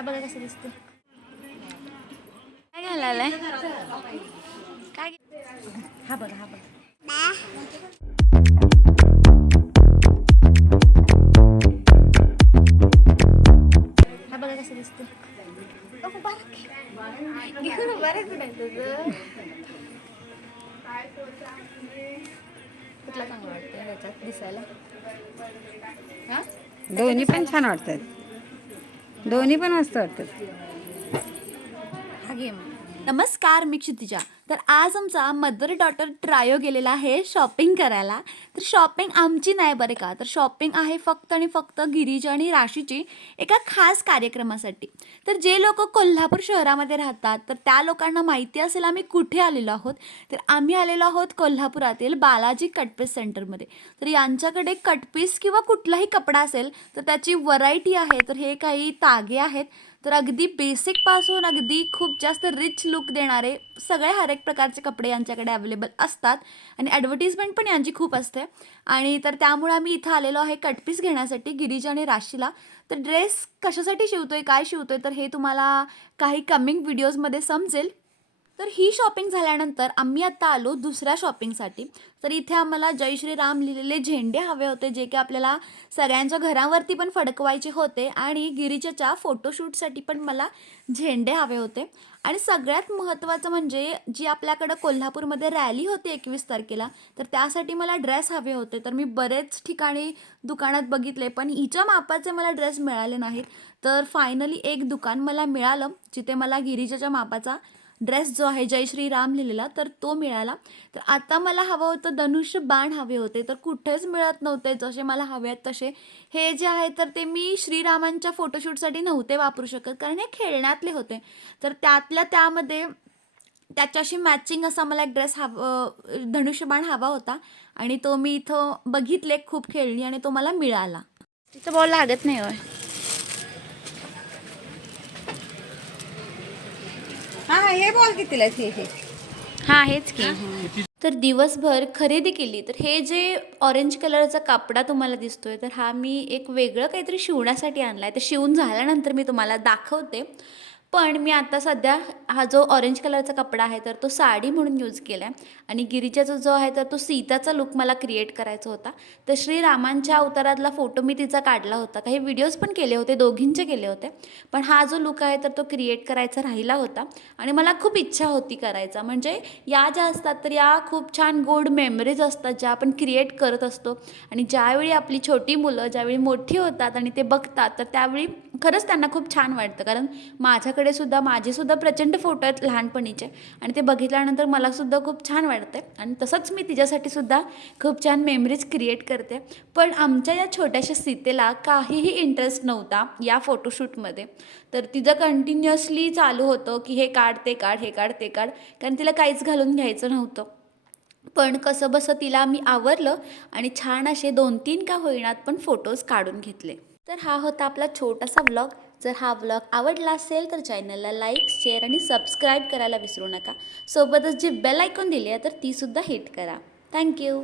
हा बघा कसं दिसते. काय घालायलाय काय? हा बघा हा बघा. हा बघा कसं दिसते. बरंच नाही तुझं. कुठला चांगला वाटतंय ह्याच्यात दिसायला? हा दोन्ही पण छान वाटतात. दोन्ही पण मस्त वाटतात. हा गेम. नमस्कार, मी क्षितिजा. तर आज आमचा मदर डॉटर ट्रायो गेलेला आहे शॉपिंग करायला. तर शॉपिंग आमची नाही बरे का, तर शॉपिंग आहे फक्त आणि फक्त गिरीजा आणि राशीची एका खास कार्यक्रमासाठी. तर जे लोक कोल्हापूर शहरामध्ये राहतात तर त्या लोकांना माहिती असेल आम्ही कुठे आलेलो आहोत. तर आम्ही आलेलो आहोत कोल्हापुरातील बालाजी कटपीस सेंटरमध्ये. तर यांच्याकडे कटपीस किंवा कुठलाही कपडा असेल तर त्याची व्हरायटी आहे. तर हे काही तागे आहेत, तर अगदी बेसिकपासून अगदी खूप जास्त रिच लुक देणारे सगळे हर एक प्रकारचे कपडे यांच्याकडे अवेलेबल असतात आणि ॲडव्हर्टिजमेंट पण यांची खूप असते. आणि तर त्यामुळे आम्ही इथं आलेलो आहे कटपीस घेण्यासाठी गिरीजा आणि राशीला. तर ड्रेस कशासाठी शिवतोय, काय शिवतोय, तर हे तुम्हाला काही कमिंग व्हिडिओजमध्ये समजेल. तर ही शॉपिंग झाल्यानंतर आम्ही आत्ता आलो दुसऱ्या शॉपिंगसाठी. तर इथे आम्हाला जय श्रीराम लिहिलेले झेंडे हवे होते, जे की आपल्याला सगळ्यांच्या घरावरती पण फडकवायचे होते आणि गिरीजाच्या फोटोशूटसाठी पण मला झेंडे हवे होते. आणि सगळ्यात महत्त्वाचं म्हणजे जी आपल्याकडं कोल्हापूरमध्ये रॅली होती 21 तारखेला, तर त्यासाठी मला ड्रेस हवे होते. तर मी बरेच ठिकाणी दुकानात बघितले पण हिच्या मापाचे मला ड्रेस मिळाले नाहीत. तर फायनली एक दुकान मला मिळालं जिथे मला गिरीजाच्या मापाचा ड्रेस जो आहे जय श्रीराम लिहिलेला तर तो मिळाला. तर आता मला हवं होतं धनुष्य बाण हवे होते, तर कुठेच मिळत नव्हते जसे मला हवे आहेत तसे. हे जे आहे तर ते मी श्रीरामांच्या फोटोशूटसाठी नव्हते वापरू शकत कारण हे खेळण्यातले होते. तर त्यातल्या त्यामध्ये त्याच्याशी मॅचिंग असा मला एक ड्रेस धनुष्यबाण हवा होता आणि तो मी इथं बघितले खूप खेळणी आणि तो मला मिळाला. तिथं बॉल लागत नाही होय. हा हे बॉल कितीला आहेत हे? हां हेच की. तर दिवसभर खरेदी केली. तर हे जे ऑरेंज कलरचा कापडा तुम्हाला दिसतोय तर हा मी एक वेगळं काहीतरी शिवण्यासाठी आणला आहे. तर शिवून झाल्यानंतर मी तुम्हाला दाखवते. पण मी आता सध्या हा जो ऑरेंज कलरचा कपडा आहे तर तो साडी म्हणून यूज केला आहे आणि गिरीजाचा जो आहे तर तो सीताचा लुक मला क्रिएट करायचा होता. तर श्रीरामांच्या अवतारातला फोटो मी तिचा काढला होता, काही व्हिडिओज पण केले होते, दोघींचे केले होते. पण हा जो लुक आहे तर तो क्रिएट करायचा राहिला होता आणि मला खूप इच्छा होती करायचा. म्हणजे या ज्या असतात तर या खूप छान गोड मेमरीज असतात ज्या आपण क्रिएट करत असतो आणि ज्यावेळी आपली छोटी मुलं ज्यावेळी मोठी होतात आणि ते बघतात तर त्यावेळी खरंच त्यांना खूप छान वाटतं. कारण माझेसुद्धा प्रचंड फोटो आहेत लहानपणीचे आणि ते बघितल्यानंतर मलासुद्धा खूप छान वाटते आणि तसंच मी तिच्यासाठी सुद्धा खूप छान मेमरीज क्रिएट करते. पण आमच्या या छोट्याशा सीतेला काहीही इंटरेस्ट नव्हता या फोटोशूटमध्ये. तर तिचं कंटिन्युअसली चालू होतं की हे काढ ते काढ, हे काढ ते काढ, कारण तिला काहीच घालून घ्यायचं नव्हतं. पण कसं बसं तिला मी आवरलं आणि छान असे 2-3 का होईनात पण फोटोज काढून घेतले. तर हा होता आपला छोटासा व्लॉग. जर हा व्लॉग आवडला असेल तर चॅनलला लाईक, शेअर आणि सबस्क्राईब करायला विसरू नका. सोबतच जी बेल आयकॉन दिली आहे तर तीसुद्धा हिट करा. थँक्यू.